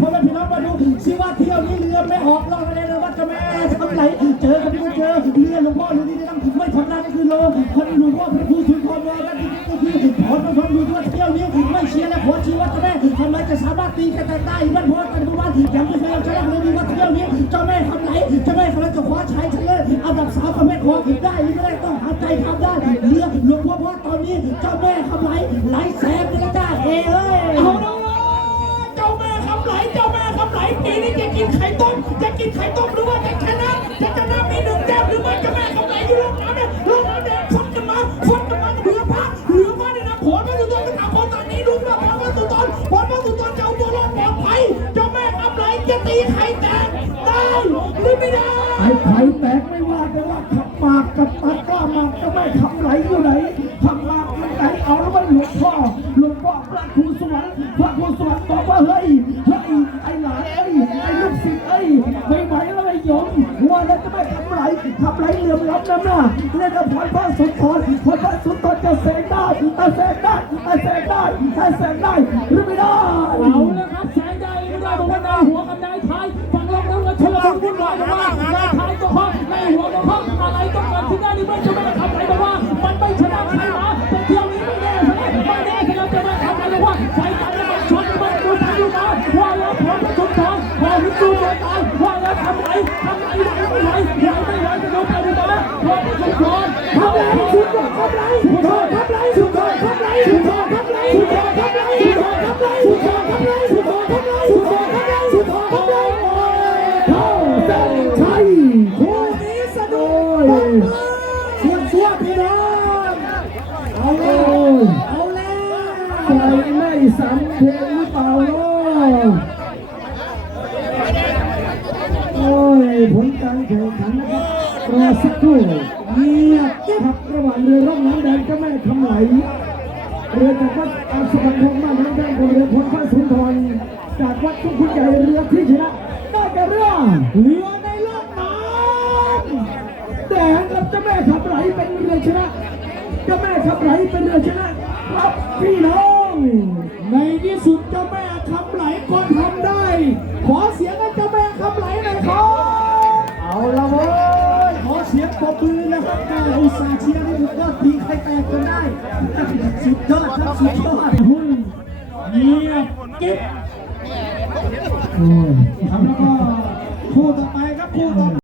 พ่อแม่พี่น้องมาดูสิว่าเที่ยวนี้เรือไม่ออกล่องอะไรเลยว่าจะแม่ทำไรเจอกันที่ก็เจอเรือหลวงพ่อหรือที่นี่ต้องไม่ทำได้ก็คือโลคนหลวงพ่อพระผู้ถือครองวอนั่ก็คือขอต้องทำดูว่าเที่ยวนี้ไม่เชียร์และขอชีว่าจะแม่ทำไมจะสามารถตีกันได้บ้านพ่อกันทุกวันยังไม่เคยเอาชนะเลยดีว่าเที่ยวนี้เจ้าแม่ทำไรเจ้าแม่กำลังจะคว้าชัยชนะอันดับสามประเภทของได้หรือไม่ได้ต้องหาใจทำได้เรือหลวงพ่อพ่อตอนนี้เจ้าแม่ทำไรไหลแสง ไหลปีนี้จะกินไข่ต้ม จะกินไข่ต้มหรือว่าจะชนะ จะชนะมีหนึ่งแต้มหรือไม่เจ้าแม่คำไหลอยู่ลงน้ำเนี่ยลงน้ำแดงฟดกันมาฟดกันมาเหลือพระเหลือพระเนี่ยนะผลมาสุดต้นก็ถามคนตอนนี้ดูนะผลมาสุดต้นผลมาสุดต้นจะเอาตัวรอดปลอดภัยเจ้าแม่คำไหลจะตีไข่แตกได้หรือไม่ได้ไอ้ไข่แตกไม่ว่าแต่ว่าขับปากกับตากล้ามาเจ้าแม่ทำไรอยู่ไหนทำมากมันไหนเอาแล้วไม่หลวงพ่อหลวงพ่อพระครูสวรรค์พระครูสวรรค์บอกว่าเฮ้ยเฮ้ยไอ้หลานเอ้ยไอ้ลูกศิษย์เอ้ยไม่ ยงหัว่าแล้วจะไม่ทำไรทำไรเหลื่อมล้ำน้ำหน้าเล่นกับพรพระสุนทรพรพระสุนทรจะเสกได้แต่เสกได้แต่เสกได้แต่เสกได้หรือไม่ได้ ผลการแข่งขันนะครับ รอสักครู่เงียบครับระหว่างเรือร่องน้ำแดงเจ้าแม่คำไหลเรือจากวัดอาสมันทองบ้านน้ำแดงกับเรือพลพระสุนทรจากวัดทุกขุนใหญ่เรือที่ชนะได้แก่เรือเรือในโลกน้ำแดงกับเจ้าแม่ขับไหลเป็นเรือชนะเจ้าแม่ขับไหลเป็นเรือชนะครับพี่น้อง ในที่สุดเจ้าแม่คำไหลก็ทำได้ ขอเสียงให้เจ้าแม่คำไหลน่อ ปรบมือนะครับแม่อุตส่าห์เชียร์นี่ถือว่าตีใครแตกจนได้ สุดยอดครับสุดยอดหุ้นเงียบกิ๊บโอ้ยครับแล้วก็คู่ต่อไปครับคู่ต่อไป